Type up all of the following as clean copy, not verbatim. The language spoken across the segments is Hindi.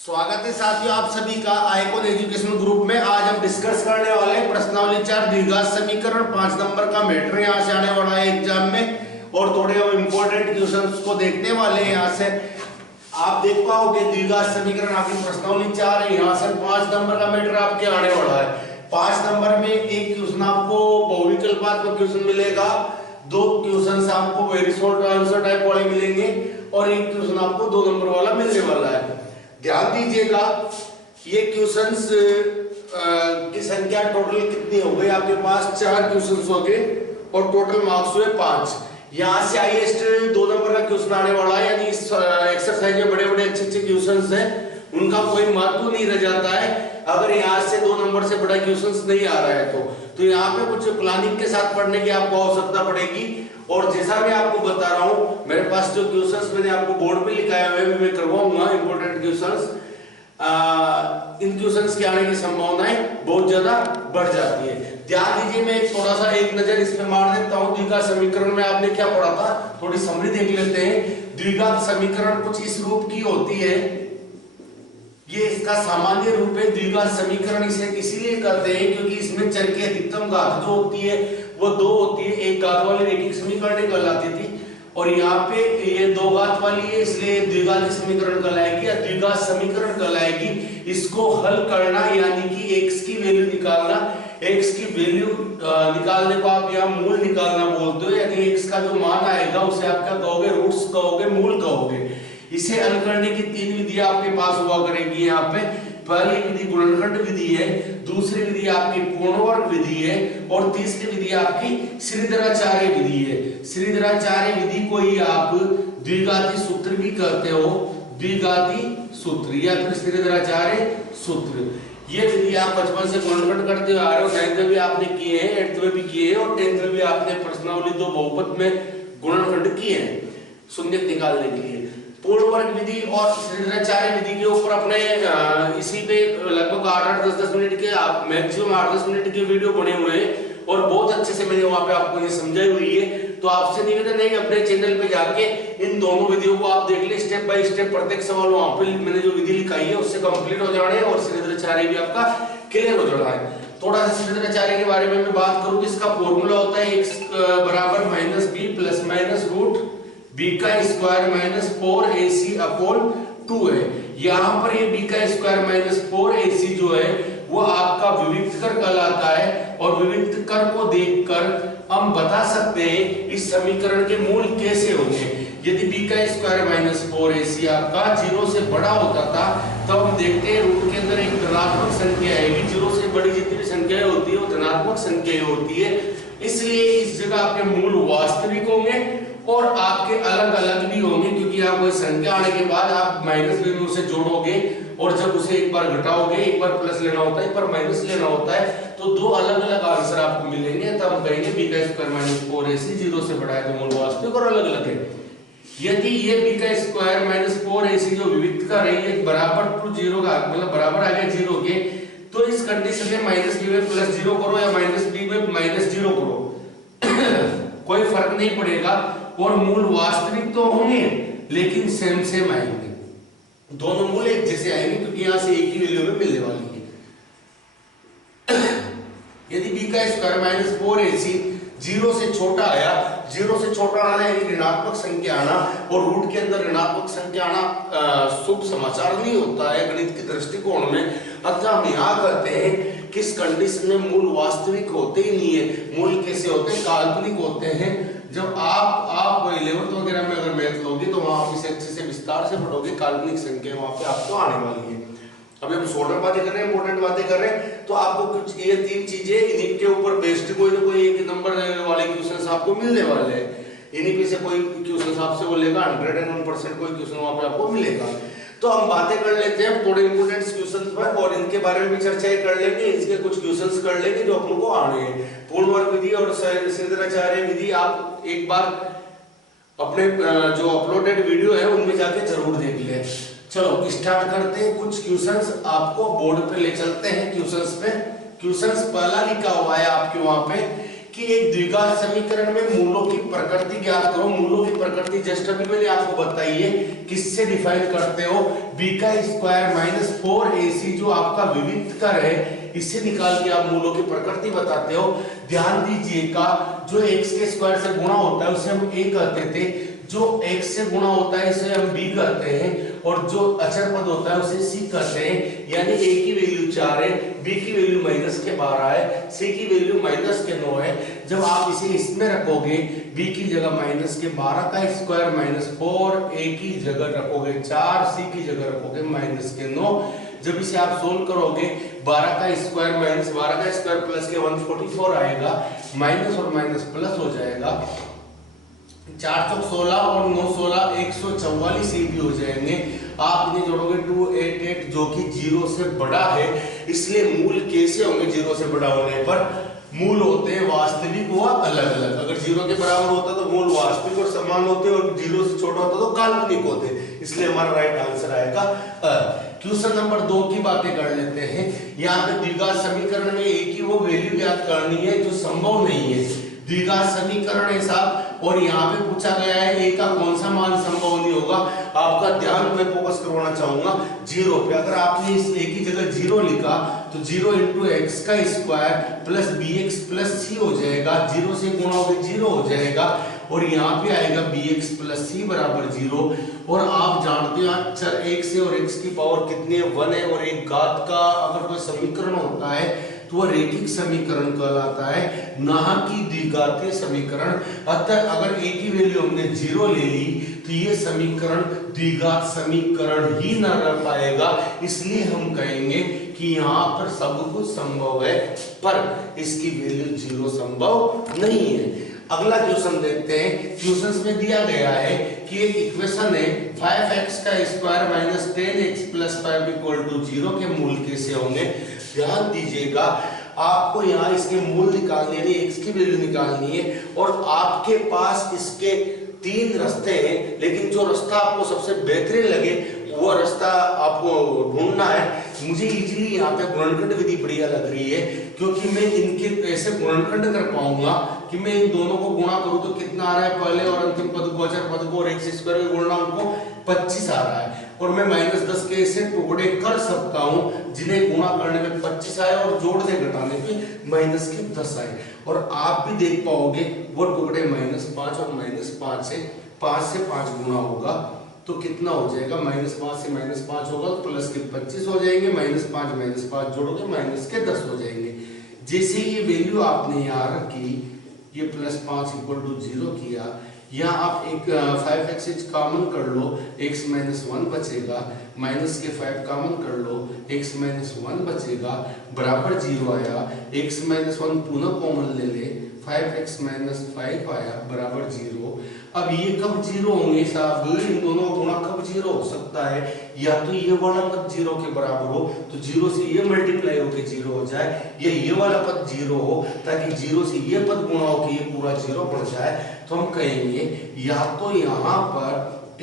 स्वागत है साथियों आप सभी का आइकॉन एजुकेशन ग्रुप में। आज हम डिस्कस करने वाले हैं प्रश्नावली 4 द्विघात समीकरण 5 नंबर का मैटर यहाँ से आने वाला है एग्जाम में, और थोड़े हम इंपॉर्टेंट क्वेश्चंस को देखने वाले हैं। यहाँ से आप देख पाओगे द्विघात समीकरण आपकी प्रश्नावली 4 है, यहाँ से 5 नंबर का मैटर आपके आने वाला है। 5 नंबर में एक क्वेश्चन आपको बहुविकल्पात का क्वेश्चन मिलेगा, 2 क्वेश्चन आपको वेरी शॉर्ट आंसर टाइप वाले मिलेंगे और एक क्वेश्चन आपको 2 नंबर वाला मिलने वाला है। ध्यान दीजिएगा, ये क्वेश्चंस की संख्या टोटल कितनी हो गई आपके पास? 4 क्वेश्चंस हो गए और टोटल मार्क्स हुए 5। यहाँ से हाईएस्ट 2 नंबर का क्वेश्चन आने वाला है, यानी इस एक्सरसाइज में बड़े बड़े अच्छे अच्छे क्वेश्चंस हैं, उनका कोई महत्व नहीं रह जाता है अगर यहाँ से 2 नंबर से बड़ा क्वेश्चंस नहीं आ रहा है तो यहाँ पे कुछ प्लानिंग के साथ पढ़ने की आपको आवश्यकता पड़ेगी। और जैसा मैं आपको बता रहा हूँ, मेरे पास जो क्वेश्चंस मैंने आपको बोर्ड पे लिखाए हुए हैं मैं करवाऊंगा इंपॉर्टेंट क्वेश्चंस। इन क्वेश्चंस के आने की संभावनाएं बहुत ज्यादा बढ़ जाती है। ध्यान दीजिए, मैं थोड़ा सा एक नजर इस पे मार देता हूँ। द्विघात समीकरण में आपने क्या पढ़ा था, थोड़ी समरी देख लेते हैं। द्विघात समीकरण कुछ इस रूप की होती है, ये इसका सामान्य रूप है। द्विघात समीकरण इसे इसीलिए करते हैं क्योंकि इसमें चर की अधिकतम घात जो होती है वो 2 होती है। एक घात वाली रैखिक समीकरण कहलाती थी और यहाँ पे ये 2 घात वाली है, इसलिए द्विघात समीकरण कहलाएगी या द्विघात समीकरण कहलाएगी। इसको हल करना यानी कि x की वैल्यू निकालना, x की वैल्यू निकालने को आप यहाँ मूल निकालना बोलते हो, यानी x का जो मान आएगा उसे आप क्या कहोगे? रूट्स कहोगे, मूल कहोगे। इसे हल करने की 3 विधियां आपके पास हुआ करेगी। यहाँ पे पहली विधि गुणनखंड विधि है, दूसरी विधि आपकी पूर्णवर्ग विधि है और तीसरी विधि आपकी श्रीधराचार्य विधि है। श्रीधराचार्य विधि को ही आप द्विघाती सूत्र भी कहते हो, द्विघाती सूत्र या फिर श्रीधराचार्य सूत्र। ये विधि आप बचपन से गुणनखंड करते आ रहे हो, 9th में भी आपने किए हैं, 8th में भी किए हैं और 10th में भी आपने प्रश्नावली 2 बहुपद में गुणनखंड किए हैं शून्यक निकालने के लिए। पूर्णवर्ग विधि और श्रीधराचार्य विधि के ऊपर अपने इसी पे लगभग 8-10 मिनट के आप मैक्सिमम 8-10 मिनट के वीडियो बने हुए हैं और बहुत अच्छे से मैंने वहां पे आपको ये समझाई हुई है। तो आपसे निवेदन है कि अपने चैनल पे जाके इन दोनों विधियों को आप देख ले, स्टेप बाय स्टेप प्रत्येक सवाल वहां पे मैंने जो विधि लिखाई है उससे कंप्लीट हो जाना है और श्रीधराचार्य भी आपका क्लियर हो जाना है। थोड़ा सा श्रीधराचार्य के बारे में मैं बात करूं, इसका फॉर्मूला होता है x बराबर -b plus minus root b का स्क्वायर माइनस 4ac अपॉन 2 है। यहाँ पर ये b का स्क्वायर माइनस 4ac जो है वो आपका विविक्त कर कहलाता है और विविक्त कर को देखकर हम बता सकते हैं इस समीकरण के मूल कैसे होंगे। यदि b का स्क्वायर माइनस 4ac आपका 0 से बड़ा होता था तो हम देखते हैं रूट के अंदर एक धनात्मक संख्या आएगी। 0 से बड़ी जितनी भी संख्याएं होती है वो धनात्मक संख्याएं होती है, इसलिए इस जगह आपके मूल वास्तविक होंगे और आपके अलग अलग भी होंगे, क्योंकि आप कोई संख्या आने के बाद आप माइनस बिंदु से जोड़ोगे और जब उसे एक बार घटाओगे, एक बार प्लस लेना होता है, एक बार माइनस लेना होता है, तो 2 अलग अलग आंसर आपको मिलेंगे। तब हम कहेंगे b का स्क्वायर माइनस 4ac 0 से बड़ा है तो मूल वास्तविक और अलग अलग है। यदि ये b का स्क्वायर माइनस 4ac जो विविक्त का रही है बराबर टू 0 का मतलब बराबर आ गया 0 के, तो इस कंडीशन में माइनस b में प्लस 0 करो या माइनस b में माइनस 0 करो कोई फर्क नहीं पड़ेगा और मूल वास्तविक तो होंगे लेकिन सेम सेम आएंगे, दोनों मूल एक जैसे आएंगे क्योंकि यहां से एक ही वैल्यू में मिलने वाली है। यदि b का स्क्वायर माइनस 4ac 0 से छोटा आया, 0 से छोटा आना यानी ऋणात्मक संख्या आना, और रूट के अंदर ऋणात्मक संख्या आना शुभ समाचार नहीं होता है गणित के दृष्टिकोण में। अतः हम यहाँ कहते हैं किस कंडीशन में मूल वास्तविक होते ही नहीं है, मूल कैसे होते हैं? काल्पनिक होते हैं। जब आप 11th वगैरह में अगर मैथ लोगे तो वहां आप इसे अच्छे से विस्तार से पढ़ोगे, काल्पनिक संख्या वहां पे आपको आने वाली है। अभी हम शॉर्टर बातें कर रहे हैं, इंपॉर्टेंट बातें कर रहे हैं, तो आपको कुछ ये 3 चीजें इन्हीं के ऊपर बेस्ड कोई ना कोई एक नंबर वाले क्वेश्चंस आपको मिलने वाले हैं। इन्हीं पे से कोई क्वेश्चंस आपसे बोलेगा 101% कोई क्वेश्चन वहां पे आपको मिलेगा। तो हम बातें कर लेते हैं थोड़े इंपोर्टेंट क्वेश्चंस पर और इनके बारे में भी चर्चाएं कर लेंगे, इसके कुछ क्वेश्चंस कर लेंगे जो अपन को आने हैं। पूर्णवर्ग विधि और श्रीधराचार्य विधि आप एक बार अपने जो अपलोडेड वीडियो है उनमें जाके जरूर देख लें। चलो स्टार्ट करते हैं, कुछ क्वेश्चंस आपको बोर्ड पे ले चलते हैं। क्वेश्चंस पे क्वेश्चंस पहला लिखा हुआ है आपके वहां पे कि एक द्विघात समीकरण में मूलों की प्रकृति ज्ञात करो। मूलों की प्रकृति जस्ट अभी मैंने आपको बताई है, किससे डिफाइन करते हो, b का स्क्वायर माइनस 4ac जो आपका विविधकर है, इससे निकाल के आप मूलों की प्रकृति बताते हो। ध्यान दीजिएगा, जो x के स्क्वायर से गुणा होता है उसे हम a कहते थे, जो x से गुणा होता है इसे हम b कहते हैं, और जो अचर पद होता है उसे c कहते हैं। यानी a की वैल्यू 4 है, b की वैल्यू -12 है, c की वैल्यू -9 है। जब आप इसे इसमें रखोगे, b की जगह -12 का स्क्वायर -4, a की जगह रखोगे 4, c की जगह रखोगे -9। जब इसे आप सोल्व करोगे, 12 का स्क्वायर -12 का स्क्वायर प्लस के 144 आएगा, माइनस और माइनस प्लस हो जाएगा, 4 चौक 16 और 9 16 144 ये भी हो जाएंगे। आप इन्हें जोड़ोगे 288 जो कि 0 से बड़ा है, इसलिए मूल कैसे होंगे 0 से बड़ा होने पर? मूल होते हैं वास्तविक व अलग अलग। अगर 0 के बराबर होता तो मूल वास्तविक और समान होते, और 0 से छोटा होता तो काल्पनिक होते, इसलिए हमारा राइट आंसर आएगा। क्वेश्चन नंबर 2 की बातें कर लेते हैं। यहाँ पे द्विघात समीकरण में एक ही वो वैल्यू ज्ञात करनी है जो संभव नहीं है। द्विघात समीकरण है साहब, और यहाँ पे पूछा गया है a का कौन सा मान संभव नहीं होगा। आपका ध्यान मैं फोकस करवाना चाहूंगा 0 पे। अगर आपने इस a की जगह 0 लिखा तो 0 इंटू एक्स का square plus bx plus c हो जाएगा, 0 से गुणा होकर 0 हो जाएगा, और यहाँ पे आएगा bx प्लस c बराबर 0। और आप जानते हैं चर एक से और x की पावर कितनी है, 1 है, और एक घात का अगर कोई समीकरण होता है तो वह रेखिक समीकरण कहलाता है, ना कि द्विघातीय समीकरण। अतः अगर a की वैल्यू हमने 0 ले ली तो ये समीकरण द्विघात समीकरण ही न रह पाएगा, इसलिए हम कहेंगे कि यहाँ पर सब कुछ संभव है पर इसकी वैल्यू 0 संभव नहीं है। अगला क्वेश्चन देखते हैं। क्वेश्चन में दिया गया है कि एक इक्वेशन है 5x का square minus 10x plus 5 equal to 0 के मूल कैसे होंगे। ध्यान दीजिएगा, आपको यहाँ इसके मूल निकालने यानी x की वैल्यू निकालनी है, और आपके पास इसके 3 रास्ते हैं, लेकिन जो रास्ता आपको सबसे बेहतरीन लगे वो रास्ता आपको ढूंढना है। मुझे इजीली यहाँ पे गुणनखंड विधि बढ़िया लग रही है, क्योंकि मैं इनके ऐसे गुणनखंड कर पाऊंगा कि मैं इन दोनों को गुणा करूं तो कितना आ रहा है, पहले और अंतिम पद को, अचर पद को और x स्क्वायर के गुणनखंड को 25 आ रहा है, और मैं -10 के ऐसे टुकड़े कर सकता हूं जिन्हें गुणा करने में 25 आए और जोड़ने घटाने पे -10 आए। और आप भी देख पाओगे वो टुकड़े -5 और -5 से 5 गुणा होगा तो कितना हो जाएगा, -5 से -5 होगा तो प्लस के 25 हो जाएंगे, -5 जोड़ोगे -10 हो जाएंगे। जैसे ये वैल्यू आपने यहाँ रखी, ये +5 इक्वल टू 0 किया, यहाँ आप एक 5x कॉमन कर लो, x -1 बचेगा, माइनस के 5 कॉमन कर लो, x -1 बचेगा, बराबर 0 आया, x -1 पुनः कॉमन ले ले, 5x -5 आया बराबर 0। अब ये कब 0 होंगे साहब, इन दोनों का गुणा कब 0 हो सकता है, या तो ये वाला पद 0 के बराबर हो तो 0 से ये मल्टीप्लाई होकर 0 हो जाए, या ये वाला पद 0 हो ताकि 0 से ये पद गुणा होकर ये पूरा 0 बन जाए। तो हम कहेंगे या तो यहाँ पर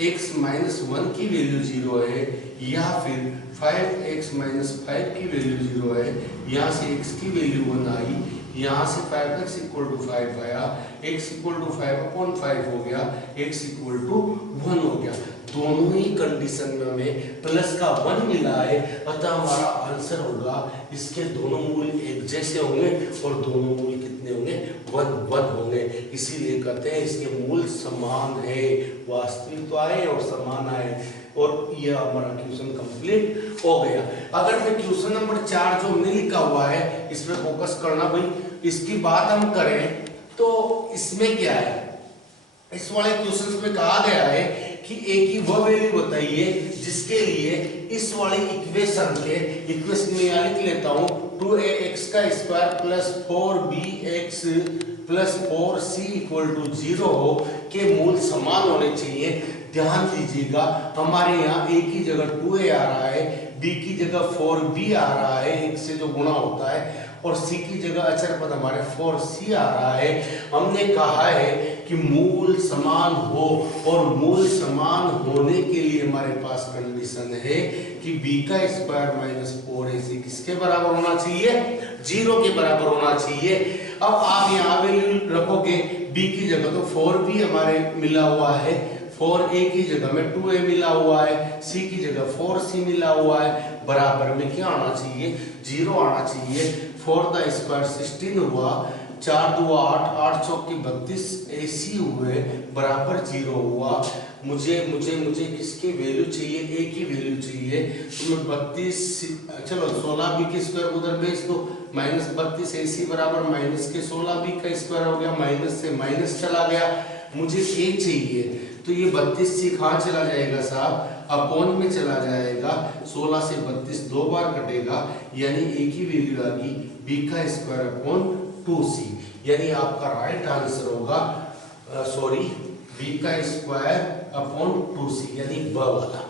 x -1 की वैल्यू 0 है, या फिर 5x -5 की वैल्यू 0 है, यहाँ से x की वैल्यू 1 आई, यहाँ से 5x = 5 आया, x = 5/5 हो गया, x = 1 हो गया। दोनों ही कंडीशन में हमें प्लस का 1 मिला है, अतः हमारा आंसर होगा इसके दोनों मूल एक जैसे होंगे, और दोनों मूल कितने होंगे, 1 होंगे। इसीलिए कहते हैं इसके मूल समान है, वास्तविक तो आए और समान आए, और ये हमारा क्वेश्चन कंप्लीट हो गया। अगर मैं क्वेश्चन नंबर 4 जो हमने लिखा हुआ है इस पे फोकस करना भाई, इसकी बात हम करें तो इसमें क्या है, इस वाले क्वेश्चन में कहा गया है कि a की वह वैल्यू बताइए जिसके लिए इस वाले इक्वेशन में यहाँ लिख लेता हूँ 2ax का square plus 4bx plus 4c = 0 हो के मूल समान होने चाहिए। ध्यान दीजिएगा, हमारे यहाँ a की जगह 2a आ रहा है, b की जगह 4b आ रहा है, एक से जो गुणा होता है, और c की जगह अचर पद हमारे 4c आ रहा है। हमने कहा है कि मूल समान हो, और मूल समान होने के लिए हमारे पास कंडीशन है कि b का स्क्वायर माइनस 4ac किसके बराबर होना चाहिए, 0 के बराबर होना चाहिए। अब आप यहाँ वैल्यू रखोगे, b की जगह तो 4b हमारे मिला हुआ है, 4a की जगह में 2a मिला हुआ है, c की जगह 4c मिला हुआ है, बराबर में क्या आना चाहिए, 0 आना चाहिए। 4 का स्क्वायर 16 हुआ, 4 2 8, 8 चौक 32 ac हुए, बराबर 0 हुआ। मुझे मुझे मुझे किसकी वैल्यू चाहिए, a की वैल्यू चाहिए, तो मैं 32, चलो 16b की स्क्वायर उधर भेज दो, माइनस 32 ac बराबर माइनस के 16b का स्क्वायर हो गया, माइनस से माइनस चला गया, मुझे a चाहिए, तो ये 32c कहाँ चला जाएगा साहब, अपॉन में चला जाएगा, 16 से 32 दो बार कटेगा, यानी a की वैल्यू आ गई b का स्क्वायर अपॉन 2c, यानी आपका राइट आंसर होगा सॉरी b का स्क्वायर अपॉन 2c, यानी ब वाला।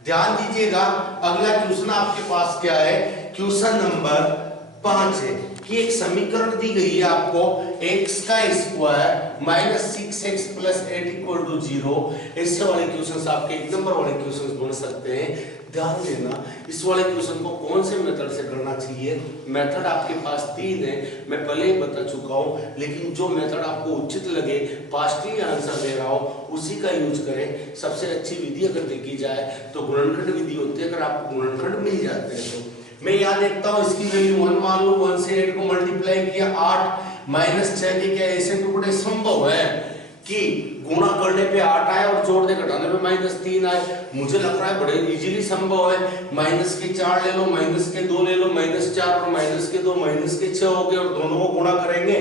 ध्यान दीजिएगा, अगला क्वेश्चन आपके पास क्या है, क्वेश्चन नंबर 5 है कि एक समीकरण दी गई है आपको, x का square minus 6x plus 8 equal to 0। ऐसे वाले क्वेश्चंस आपके 1 नंबर वाले क्वेश्चंस बन सकते हैं। ध्यान देना, इस वाले क्वेश्चन को कौन से मेथड से करना चाहिए, मेथड आपके पास 3 है, मैं पहले ही बता चुका हूं, लेकिन जो मेथड आपको उचित लगे, पास्टली आंसर दे रहा हो, उसी का यूज करें। सबसे अच्छी विधि अगर देखी जाए तो गुणनखंड विधि होती है, अगर आपको गुणनखंड मिल जाते हैं तो मैं यहाँ देखता हूँ, इसकी वैल्यू 1 मान लो, 1 से 8 को मल्टीप्लाई किया, 8 माइनस 6 के क्या ऐसे टुकड़े संभव है कि गुणा करने पे 8 आए और जोड़ने घटाने पे माइनस 3 आए, मुझे लग रहा है बड़े इजीली संभव है। माइनस के 4 ले लो, माइनस के 2 ले लो, माइनस 4 और माइनस के 2 माइनस के 6 हो गए, और दोनों को गुणा करेंगे,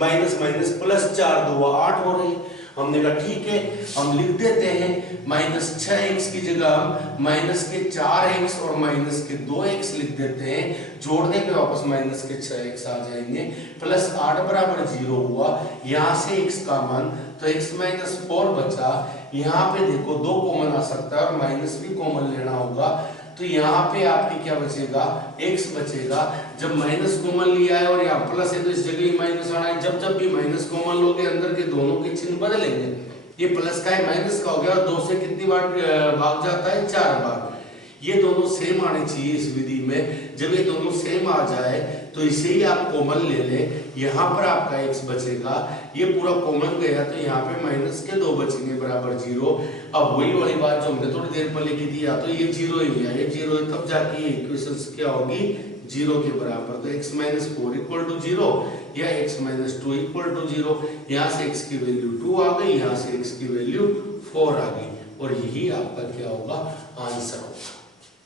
माइनस माइनस प्लस 4 2 8 हो रही। हमने कहा ठीक है, हम लिख देते हैं माइनस 6x की जगह हम माइनस के 4x और माइनस के 2x लिख देते हैं, जोड़ने पे वापस माइनस के 6x आ जाएंगे, प्लस 8 बराबर 0 हुआ, यहाँ से x का मान तो x माइनस 4 बचा, यहाँ पे देखो 2 कॉमन आ सकता है और माइनस भी कॉमन लेना होगा, तो यहाँ पे आपके क्या बचेगा, x बचेगा। जब माइनस कॉमन लिया है और यहाँ प्लस है तो इस जगह ही माइनस आना है, जब जब भी माइनस कॉमन लोगे अंदर के दोनों के चिन्ह बदलेंगे, ये प्लस का है माइनस का हो गया, और 2 से कितनी बार भाग जाता है, 4 बार। ये दोनों सेम आने चाहिए इस विधि में, जब ये दोनों सेम आ जाए तो इसे ही आप कॉमन ले ले, यहाँ पर आपका x बचेगा, ये पूरा कॉमन गया तो यहाँ पे माइनस के 2 बचेंगे बराबर 0। अब वही वाली बात जो हमने थोड़ी देर पहले की थी, या तो ये 0 ही है, ये 0 है, तब जाके ये इक्वेशन क्या होगी, 0 के बराबर, तो x माइनस 4 इक्वल टू 0 या x माइनस 2 इक्वल टू 0, यहाँ से x की वैल्यू 2 आ गई, यहाँ से x की वैल्यू 4 आ गई, और यही आपका क्या होगा, आंसर होगा।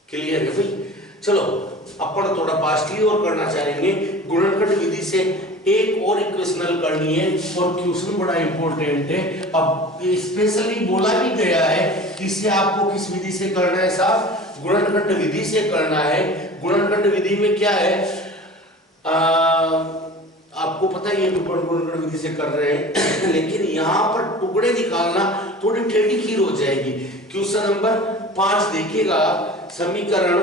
क्लियर है भाई? चलो अपन थोड़ा पास्टली और करना चाहेंगे, गुणनखंड विधि से एक और इक्वेशनल करनी है, और क्वेश्चन बड़ा इंपॉर्टेंट है। अब स्पेशली बोला भी गया है कि इसे आपको किस विधि से करना है साहब, गुणनखंड विधि से करना है। गुणनखंड विधि में क्या है, आपको पता है ये गुणनखंड विधि से कर रहे हैं लेकिन यहाँ पर टुकड़े निकालना थोड़ी टेढ़ी खीर हो जाएगी। क्वेश्चन नंबर 5 देखिएगा, समीकरण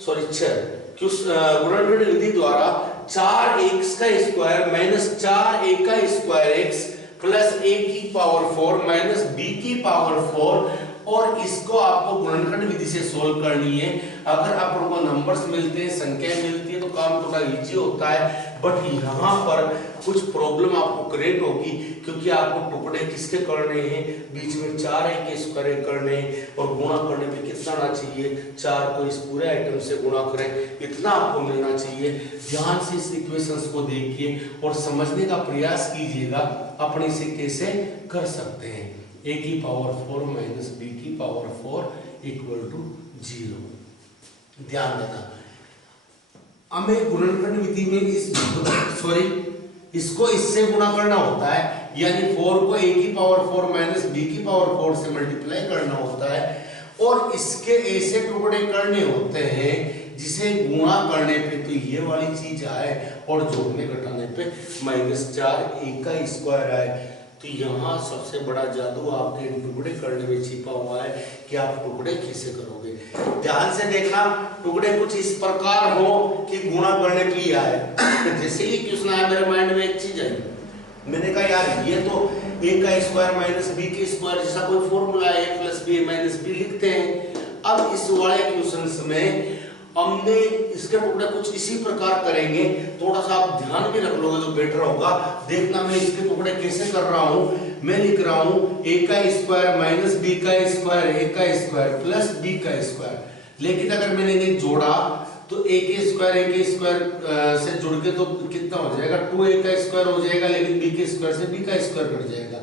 6 गुणनखंड विधि द्वारा 4x का स्क्वायर माइनस 4a का स्क्वायर x प्लस a की पावर 4 माइनस b की पावर 4, और इसको आपको गुणनखंड विधि से सोल्व करनी है। अगर अपन को नंबर्स मिलते हैं, संख्याएं मिलती है तो काम थोड़ा इजी होता है, बट यहाँ पर कुछ प्रॉब्लम आपको क्रिएट होगी, क्योंकि आपको टुकड़े किसके करने हैं, बीच में 4a के स्क्वायर करने हैं, और गुणा करने पे कितना आना चाहिए, 4 को इस पूरे आइटम से गुणा करें, इतना आपको मिलना चाहिए। ध्यान से इस इक्वेशंस को देखिए और समझने का प्रयास कीजिएगा अपने इसे कैसे कर सकते हैं। a की पावर 4 माइनस b की पावर 4 इक्वल टू 0। ध्यान देना, हमें गुणनखंड विधि में इसको इससे गुणा करना होता है, यानी 4 को a की पावर 4 माइनस b की पावर 4 से मल्टीप्लाई करना होता है, और इसके ऐसे टुकड़े करने होते हैं जिसे गुणा करने पे तो ये वाली चीज आए और जोड़ने घटाने पे माइनस 4a का स्क्वायर आए। तो यहाँ सबसे बड़ा जादू आपके टुकड़े करने में छिपा हुआ है कि आप टुकड़े कैसे करोगे। ध्यान से देखना, टुकड़े कुछ इस प्रकार हो कि गुणा करने के लिए आए। जैसे ही क्वेश्चन आया मेरे माइंड में एक चीज आई, मैंने कहा यार ये तो a का स्क्वायर माइनस b के स्क्वायर जैसा कोई फॉर्मूला है, a plus B minus B लिखते हैं। अब इस वाले क्वेश्चन में हमने इसके टुकड़े कुछ इसी प्रकार करेंगे, थोड़ा सा आप ध्यान भी रख लोगे तो बेटर होगा। देखना मैं इसके टुकड़े कैसे कर रहा हूं। मैं लिख रहा हूं a का स्क्वायर माइनस b का स्क्वायर a का स्क्वायर प्लस b का स्क्वायर। लेकिन अगर मैंने इन्हें जोड़ा तो a के स्क्वायर से जुड़ के तो कितना हो जाएगा, 2a का स्क्वायर हो जाएगा, लेकिन b के स्क्वायर से b का स्क्वायर कट जाएगा।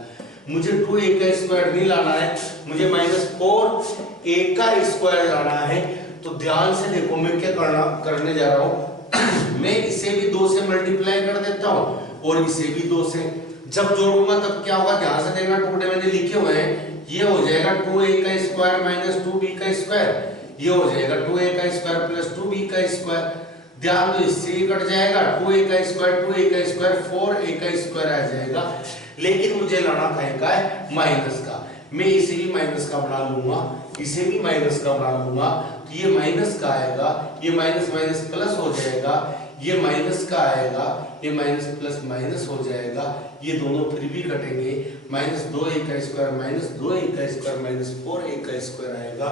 मुझे 2a का स्क्वायर नहीं लाना है, मुझे माइनस 4a का स्क्वायर लाना है। तो ध्यान से देखो मैं क्या करने जा रहा हूं। मैं इसे भी 2 से मल्टीप्लाई कर देता हूं और इसे भी 2 से। जब जोड़ूंगा तब क्या होगा, ध्यान से देखना, टुकड़े मैंने लिखे हुए हैं। ये हो जाएगा 2a का स्क्वायर माइनस 2b का स्क्वायर, ये हो जाएगा 2a का स्क्वायर प्लस 2b का स्क्वायर। ध्यान दो, इससे ही कट जाएगा 2a का स्क्वायर 4a का स्क्वायर आ जाएगा। लेकिन मुझे लाना था माइनस का, मैं इसे भी माइनस का बना लूंगा, इसे भी माइनस का बना लूंगा। तो ये माइनस का आएगा, ये माइनस माइनस प्लस हो जाएगा, ये माइनस का आएगा, ये माइनस प्लस माइनस हो जाएगा, ये दोनों फिर भी कटेंगे। माइनस 2a का स्क्वायर माइनस 2a का स्क्वायर माइनस 4a का स्क्वायर आएगा।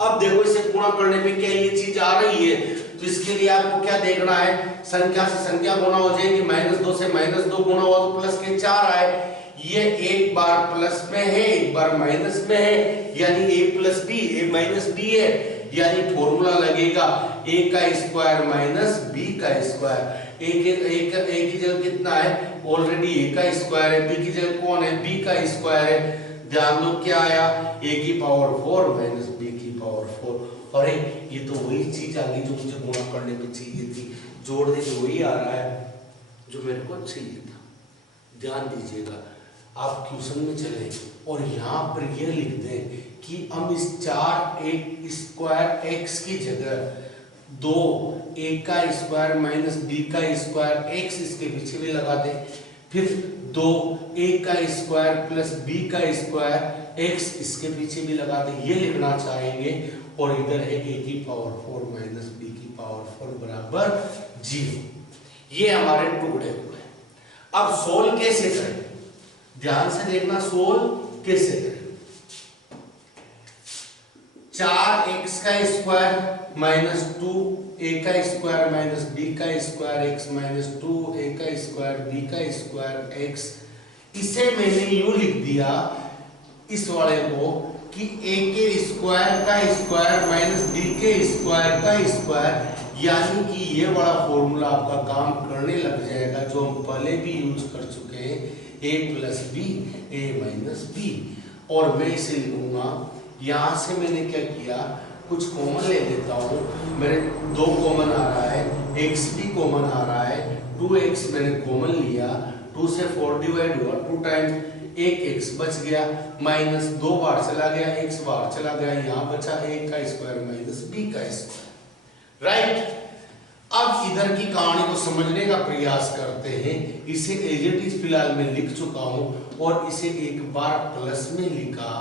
अब देखो इसे गुणा करने पे क्या ये चीज आ रही है, तो इसके लिए आपको क्या देखना है, संख्या से संख्या गुणा हो जाएगी। माइनस 2 से माइनस 2 गुणा हुआ तो प्लस के 4 आए। ये एक बार प्लस में है, एक बार माइनस में है, यानी a plus B a minus B है, यानी फॉर्मूला लगेगा a का स्क्वायर माइनस b का स्क्वायर। a की जगह कितना है, ऑलरेडी a का स्क्वायर है, b की जगह कौन है, b का स्क्वायर है। ध्यान दो क्या आया, a की पावर 4 माइनस b की पावर 4। और ये तो वही चीज आ गई जो मुझे गुणा करने पे चाहिए थी, जोड़ने पे वही आ रहा है जो मेरे को चाहिए था। ध्यान दीजिएगा, आप क्वेश्चन में चले और यहाँ पर यह लिख दें कि हम इस 4 स्क्वायर x की जगह 2a का स्क्वायर माइनस b का स्क्वायर x इसके पीछे भी लगा दें, फिर 2a का स्क्वायर प्लस b का स्क्वायर x इसके पीछे भी लगा दें, ये लिखना चाहेंगे। और इधर है a की पावर 4 माइनस b की पावर 4 बराबर 0। ये हमारे टुकड़े हुए। अब सोल्व कैसे करें, ध्यान से देखना, सोल्व कैसे करें। 4x का स्क्वायर माइनस 2a का स्क्वायर माइनस b का स्क्वायर x माइनस 2a का स्क्वायर b का स्क्वायर x, इसे मैंने यूं लिख दिया इस वाले को कि a के स्क्वायर का स्क्वायर माइनस b के स्क्वायर का स्क्वायर, यानी कि ये बड़ा फॉर्मूला आपका काम करने लग जाएगा जो हम पहले भी यूज कर चुके हैं, a plus B a minus B. और मैं इसे लिखूंगा, यहां से मैंने क्या किया, कुछ कॉमन ले लेता हूं। मेरे 2 कॉमन आ रहा है, x भी कॉमन आ रहा है, 2x मैंने कॉमन लिया, 2 से 4 डिवाइड हुआ, 2 टाइम्स 1x बच गया, माइनस 2 बार चला गया, x बार चला गया, यहाँ बचा a का स्क्वायर माइनस b का स्क्वायर। राइट, अब इधर की कहानी को समझने का प्रयास करते हैं। इसे एज इट इज फिलहाल मैं लिख चुका हूं और इसे एक बार प्लस में लिखा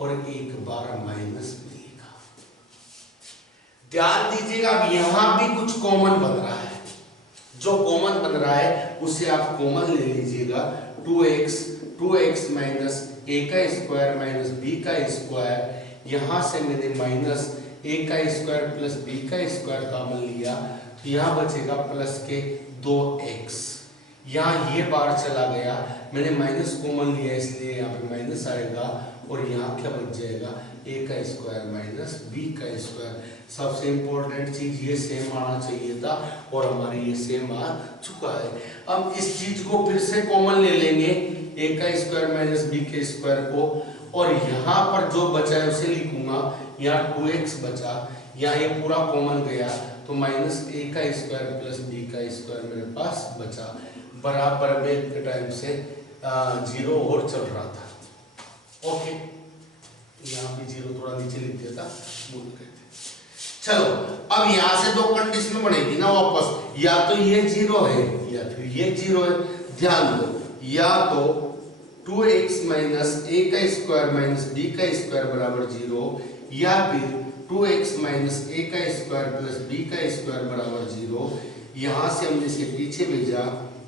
और एक बार माइनस में लिखा। ध्यान दीजिएगा, अब यहां भी कुछ कॉमन बन रहा है, जो कॉमन बन रहा है उसे आप कॉमन ले लीजिएगा। 2x माइनस a का स्क्वायर माइनस b का स्क्वायर, यहां से मैंने माइनस a का स्क्वायर प्लस b का स्क्वायर कॉमन लिया, तो यहाँ बचेगा प्लस के 2x। यहाँ ये बार चला गया, मैंने माइनस कॉमन लिया इसलिए यहाँ पे माइनस आएगा और यहाँ क्या बच जाएगा, a का स्क्वायर माइनस b का स्क्वायर। सबसे इंपॉर्टेंट चीज ये सेम आना चाहिए था और हमारी ये सेम आ चुका है। अब इस चीज को फिर से कॉमन ले लेंगे, a का स्क्वायर माइनस b के स्क्वायर को, और यहाँ पर जो बचा है उसे लिखूंगा। यहाँ 2x बचा, यहाँ ये पूरा कॉमन गया तो माइनस a का स्क्वायर प्लस b का स्क्वायर मेरे पास बचा, बराबर में के टाइम से 0 और चल रहा था। ओके, यहाँ भी 0 थोड़ा नीचे लिख दिया था, भूल गए थे। चलो, अब यहाँ से 2 कंडीशन बनेगी ना वापस, या तो ये 0 है या फिर ये 0 है। ध्यान दो, या तो 2x माइनस a का स्क्वायर माइनस b का स्क्वायर बराबर 0, या फिर 2x माइनस a का स्क्वायर प्लस b का स्क्वायर बराबर 0। यहाँ से हमने इसे पीछे भेजा,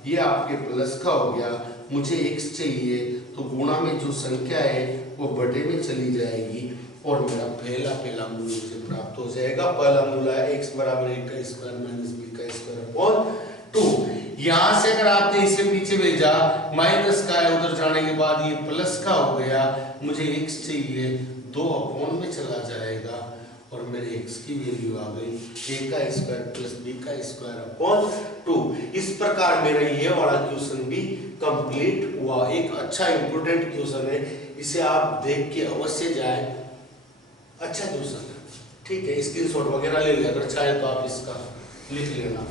ये आपके प्लस का हो गया। मुझे x चाहिए तो गुणा में जो संख्या है वो बटे में चली जाएगी और मेरा पहला मूल मुझे प्राप्त हो जाएगा। पहला मूल है x बराबर 1 का स्क्वायर माइनस b का स्क्वायर अपॉन 2। यहाँ से अगर आपने इसे पीछे भेजा, माइनस का है, उधर जाने के बाद ये प्लस का हो गया। मुझे x चाहिए, 2 अपॉन में चला जाएगा और मेरे x की वैल्यू आ गई a का स्क्वायर प्लस b का स्क्वायर अपॉन 2। इस प्रकार मेरा ये वाला क्वेश्चन भी कंप्लीट हुआ। एक अच्छा इंपोर्टेंट क्वेश्चन है, इसे आप देख के अवश्य जाए। अच्छा क्वेश्चन है, ठीक है। स्क्रीनशॉट वगैरह ले ले, अगर चाहे तो आप इसका लिख लेना।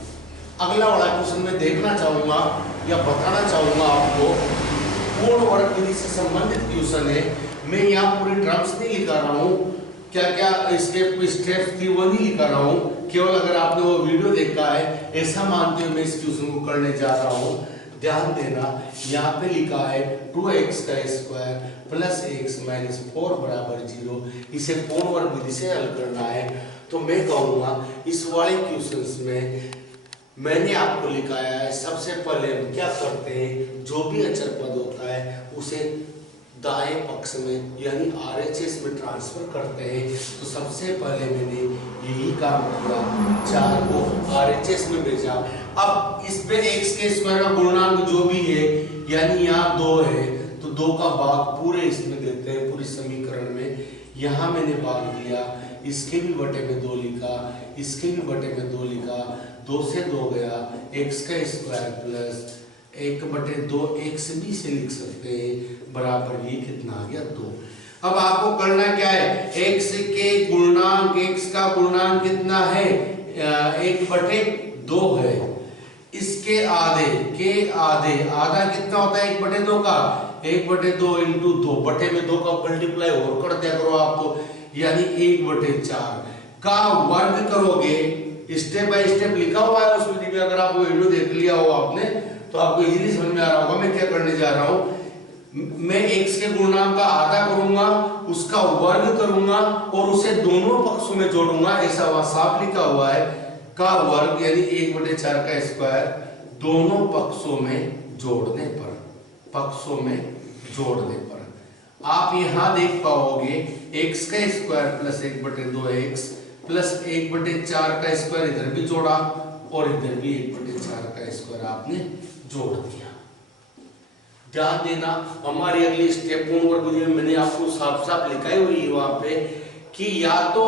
अगला वाला क्वेश्चन मैं देखना चाहूंगा या बताना चाहूंगा आपको, पूर्ण वर्ग विधि से संबंधित क्वेश्चन है। मैं यहाँ पूरी टर्म्स नहीं लिखा रहा हूँ, क्या क्या स्टेप्स थी वो नहीं लिखा रहा हूँ, केवल अगर आपने वो वीडियो देखा है ऐसा मानते हुए मैं इस क्वेश्चन को करने जा रहा हूँ। ध्यान देना, यहाँ पे लिखा है 2x का स्क्वायर प्लस x माइनस 4 बराबर 0। इसे पूर्ण वर्ग विधि से हल करना है। तो मैं कहूँगा इस वाले क्वेश्चंस में मैंने आपको लिखाया है, सबसे पहले हम क्या करते हैं, जो भी अचर पद होता है उसे दाएं पक्ष में यानी RHS में ट्रांसफर करते हैं। तो सबसे पहले मैंने यही काम किया, 4 को RHS में भेजा। अब इसमें x के स्क्वायर का गुणनांक जो भी है, यानी यहाँ 2 है तो 2 का भाग पूरे इसमें देते हैं, पूरी समीकरण में। यहाँ मैंने भाग दिया, इसके भी बटे में 2 लिखा, इसके भी बटे में 2 लिखा, 2 से 2 गया, x का स्क्वायर प्लस 1/2 x भी से लिख सकते हैं बराबर ये कितना आ गया 2। अब आपको करना क्या है, x के गुणनांक, x का गुणनांक कितना है 1/2 है, इसके आधे के आधे, आधा कितना होता है 1/2 का, 1/2 इंटू 2, बटे में 2 का मल्टीप्लाई और कर दिया करो आप, तो यानी 1/4 का वर्ग करोगे। स्टेप बाय स्टेप लिखा हुआ है उस विधि में, अगर आप वो वीडियो देख लिया हो आपने तो आपको इजीली समझ में आ रहा होगा मैं क्या करने जा रहा हूं। मैं x के गुणनांक का आधा करूंगा, उसका वर्ग करूंगा और उसे दोनों पक्षों में जोड़ूंगा। ऐसा वहां साफ लिखा हुआ है, का वर्ग यानी 1/4 का स्क्वायर दोनों पक्षों में जोड़ने पर, पक्षों में जोड़ने पर आप यहां देख पाओगे x का स्क्वायर प्लस 1/2x प्लस 1/4 का स्क्वायर इधर भी जोड़ा और इधर भी 1/4 का स्क्वायर आपने जोड़ दिया। ध्यान देना, हमारी अगली स्टेप पूर्ण वर्ग विधि में मैंने आपको साफ साफ लिखाई हुई है वहां पे कि या तो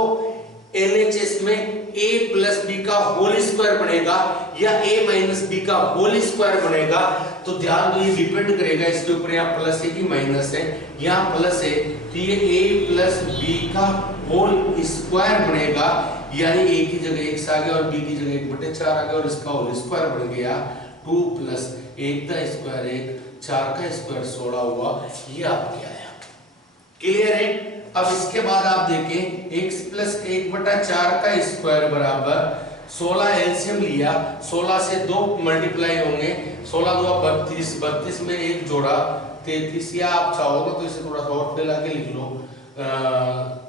LHS में a प्लस b का होल स्क्वायर बनेगा या a माइनस b का होल स्क्वायर बनेगा। तो ध्यान दो, ये डिपेंड करेगा इसके ऊपर, यहाँ प्लस है कि माइनस है। यहाँ प्लस है तो ये a प्लस b का होल स्क्वायर बनेगा, यानी a की जगह x आ गया और b की जगह 1/4 आ गया और इसका होल स्क्वायर बन गया 2 प्लस 1 का स्क्वायर 1, 4 का स्क्वायर 16 हुआ। ये आपके आया, क्लियर है। अब इसके बाद आप देखें x प्लस 1/4 का स्क्वायर बराबर 16, एलसीएम लिया, 16 से 2 मल्टीप्लाई होंगे, 16 2 32, 32 में 1 जोड़ा 33, या आप चाहोगे तो इसे थोड़ा सा और फैला के लिख लो,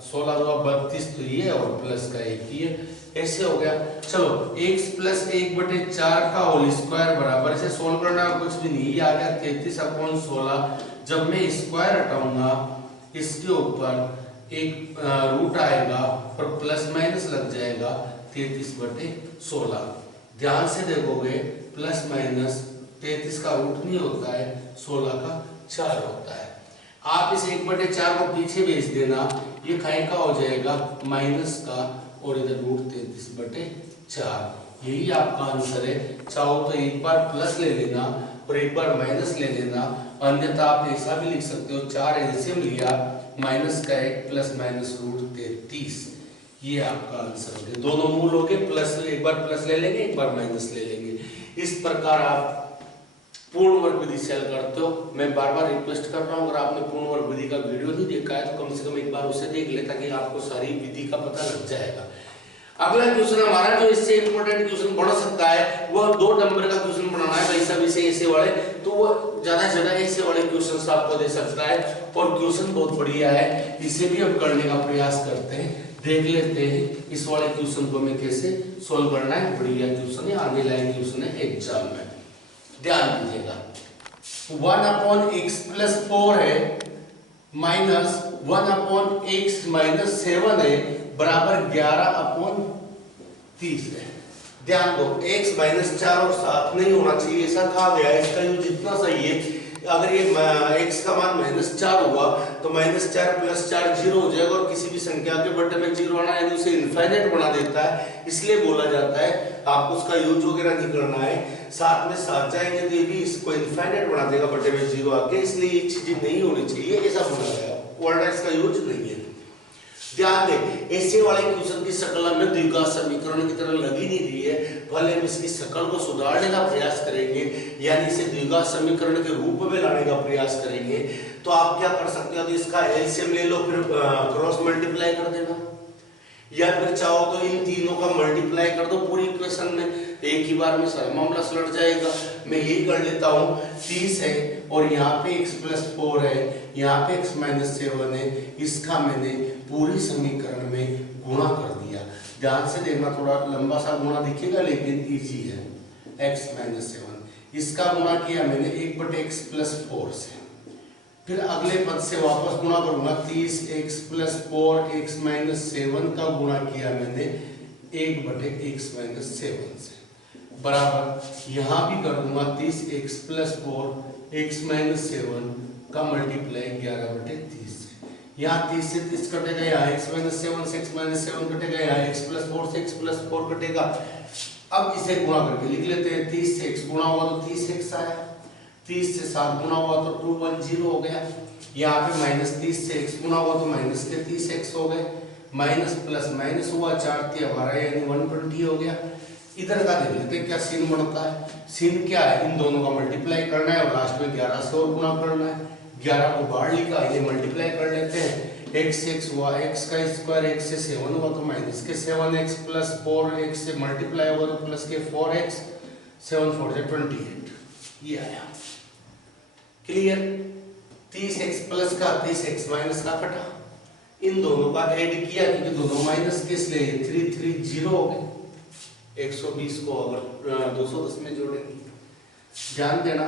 16 2 32 तो ये और प्लस का 1 ही है, ऐसे हो गया। चलो x प्लस 1/4 का होल स्क्वायर बराबर, इसे सोल्व करना कुछ भी नहीं, ये आ गया 33/16। जब मैं स्क्वायर हटाऊंगा इसके ऊपर एक रूट आएगा और प्लस माइनस लग जाएगा 33/16। ध्यान से देखोगे प्लस माइनस 33 का रूट नहीं होता है, 16 का 4 होता है। आप इस 1/4 को पीछे भेज देना, ये खाई का हो जाएगा माइनस का और इधर रूट 33/4। यही आपका आंसर है। चाहो तो एक बार प्लस ले लेना और एक बार माइनस ले लेना, अन्यथा आप ऐसा भी लिख सकते हो, 4 एलसीएम लिया, माइनस का 1 प्लस माइनस रूट 33, ये आपका आंसर हो गया। दोनों मूल हो गए, प्लस एक बार प्लस ले लेंगे, एक बार माइनस ले लेंगे। इस प्रकार आप पूर्ण वर्ग विधि से हल करते हो। मैं बार बार रिक्वेस्ट कर रहा हूँ, अगर आपने पूर्ण वर्ग विधि का वीडियो नहीं देखा है तो कम से कम एक बार उसे देख ले, ताकि आपको सारी विधि का पता लग जाएगा। अगला क्वेश्चन हमारा जो इससे इंपॉर्टेंट क्वेश्चन बन सकता है वो 2 नंबर का क्वेश्चन बनाना है भाई सब इसे ऐसे वाले, तो वो ज्यादा से ज्यादा ऐसे वाले क्वेश्चंस आपको दे सकता है और क्वेश्चन बहुत बढ़िया है, इसे भी हम करने का प्रयास करते हैं। देख लेते हैं इस वाले क्वेश्चन को हमें कैसे सोल्व करना है। बढ़िया क्वेश्चन है, आने लायक क्वेश्चन है एग्जाम में, ध्यान दीजिएगा। 1/x + 4 है माइनस 1/x - 7 है बराबर 11/30 है। ध्यान दो x - 4 और 7 नहीं होना चाहिए, ऐसा कहा गया है। इसका यूज जितना सही है, अगर ये x का मान -4 हुआ तो -4 + 4 0 हो जाएगा और किसी भी संख्या के बटे में 0 आना यानी उसे इनफाइनाइट बना देता है, इसलिए बोला जाता है आपको उसका यूज वगैरह नहीं करना है। 7 में 7 जाएंगे तो ये भी इसको इनफाइनाइट बना देगा बटे में 0 आके, इसलिए ये चीजें नहीं होनी चाहिए, ऐसा बोला गया। वर्ड इसका यूज नहीं है। ध्यान दें, ऐसे वाले क्वेश्चन की शकल में द्विघात समीकरण की तरह लगी नहीं रही है, भले हम इसकी शकल को सुधारने का प्रयास करेंगे यानी इसे द्विघात समीकरण के रूप में लाने का प्रयास करेंगे। तो आप क्या कर सकते हो, तो इसका एलसीएम ले लो, फिर क्रॉस मल्टीप्लाई कर देना, या फिर चाहो तो इन तीनों का मल्टीप्लाई कर दो पूरी इक्वेशन में, एक ही बार में सारा मामला सुलझ जाएगा। मैं यही कर लेता हूँ। 30 है और यहाँ पे x + 4 है, यहाँ पे x - 7 है, इसका मैंने पूरी समीकरण में गुणा कर दिया। ध्यान से देखना, थोड़ा लंबा सा गुणा दिखेगा लेकिन इजी है। x - 7 इसका गुणा किया मैंने 1/x + 4 से, फिर अगले पद से वापस गुणा करूंगा। 30x + 4x - 7 का गुणा किया मैंने 1/x - 7 से बराबर यहाँ भी कर दूंगा 30x + 4x - 7 का मल्टीप्लाई 11/30 से। यहाँ 30 से 30 कटेगा, यहाँ x - 7 से x - 7 कटेगा, यहाँ x + 4 से x + 4 कटेगा। अब इसे गुणा करके लिख लेते हैं। 30 से x गुणा हुआ तो 30x आया, 30 से 7 गुणा हुआ तो 210 हो गया। यहाँ पे -30 से x गुणा हुआ तो -30x हो गए, माइनस प्लस माइनस हुआ 4 × 12 यानी 120 हो गया। इधर का देख लेते हैं क्या सीन बनता है। सीन क्या है, इन दोनों का मल्टीप्लाई करना है और लास्ट में 11 से और गुणा करना है। 11 को बाहर लिखा, ये मल्टीप्लाई कर लेते हैं। x हुआ x का स्क्वायर, x से 7 हुआ तो माइनस के 7x + 4x से मल्टीप्लाई हुआ तो प्लस के 4x, 7 4 से 28 ये आया। क्लियर। 30x प्लस का 30x माइनस का कटा, इन दोनों का ऐड किया क्योंकि दोनों माइनस के, इसलिए 3 3 0 हो गए। 120 को अगर 210 में जोड़ेंगे, ध्यान देना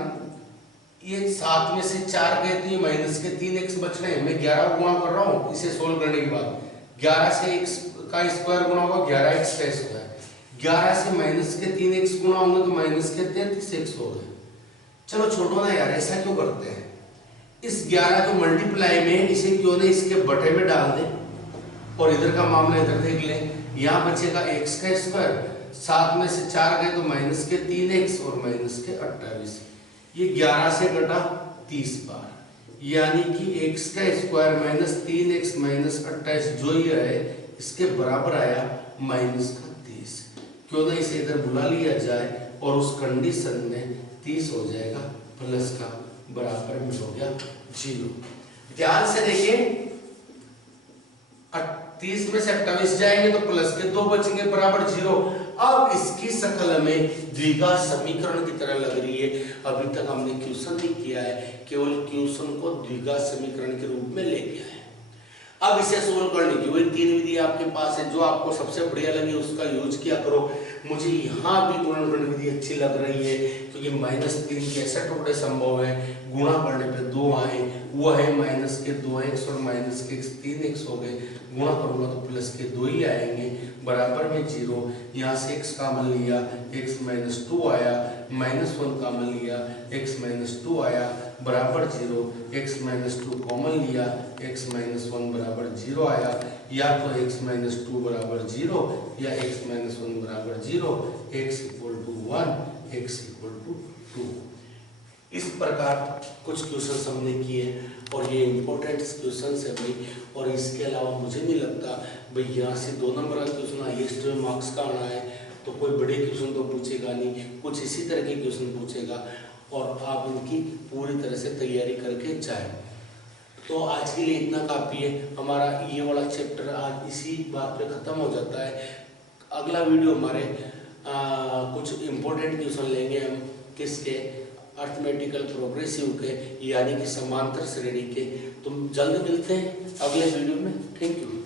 ये 7 में से 4 गए तो ये माइनस के 3x बच रहे हैं। मैं 11 गुणा कर रहा हूँ इसे सोल्व करने के बाद। 11 से x का स्क्वायर गुणा होगा 11x का स्क्वायर, 11 से माइनस के 3x गुणा होंगे तो माइनस के 33x हो गए। चलो छोड़ो ना यार, ऐसा क्यों करते हैं। इस 11 को मल्टीप्लाई में इसे क्यों नहीं इसके बटे में डाल दें और इधर का मामला इधर देख लें। यहाँ बचेगा x का स्क्वायर, 7 में से 4 गए तो माइनस के 3x और माइनस के 28। ये 11 से कटा 30 बार, यानी कि x का स्क्वायर माइनस 3x माइनस 28 जो ही है इसके बराबर आया माइनस का 30। क्यों ना इसे इधर बुला लिया जाए और उस कंडीशन में 30 हो जाएगा प्लस का बराबर में हो गया 0। ध्यान से देखिए, 30 में से 28 जाएंगे तो प्लस के 2 बचेंगे बराबर 0। अब इसकी शक्ल में द्विघात समीकरण की तरह लग रही है। अभी तक हमने क्वेश्चन नहीं किया है, केवल क्वेश्चन को द्विघात समीकरण के रूप में ले लिया है। अब इसे सोल्व करने की वही 3 विधि आपके पास है, जो आपको सबसे बढ़िया लगे उसका यूज किया करो। मुझे यहाँ भी गुणनखंड विधि अच्छी लग रही है क्योंकि -3 के ऐसे टुकड़े संभव है, गुणा करने पे 2 आए, वो है माइनस के 2x और माइनस के 3x हो गए। गुणा करूंगा तो प्लस के 2 ही आएंगे बराबर में 0। यहाँ से x कॉमन लिया, x - 2 आया, -1 कॉमन लिया, x - 2 आया बराबर 0। x - 2 कॉमन लिया, x - 1 बराबर 0 आया। या तो x - 2 बराबर 0 या x - 1 बराबर 0, x = 1, x = 2। इस प्रकार कुछ क्वेश्चन हमने किए और ये इंपॉर्टेंट क्वेश्चन है भाई। और इसके अलावा मुझे नहीं लगता भाई यहाँ से 2 नंबर का क्वेश्चन हाईएस्ट में मार्क्स का आना है, तो कोई बड़े क्वेश्चन तो पूछेगा नहीं, कुछ इसी तरह के क्वेश्चन पूछेगा और आप इनकी पूरी तरह से तैयारी करके जाए। तो आज के लिए इतना काफ़ी है। हमारा ये वाला चैप्टर आज इसी बात पे ख़त्म हो जाता है। अगला वीडियो हमारे कुछ इम्पोर्टेंट क्वेश्चन लेंगे हम किसके, अर्थमेटिकल प्रोग्रेसिव के, यानी कि समांतर श्रेणी के। तुम जल्द मिलते हैं अगले वीडियो में। Thank you.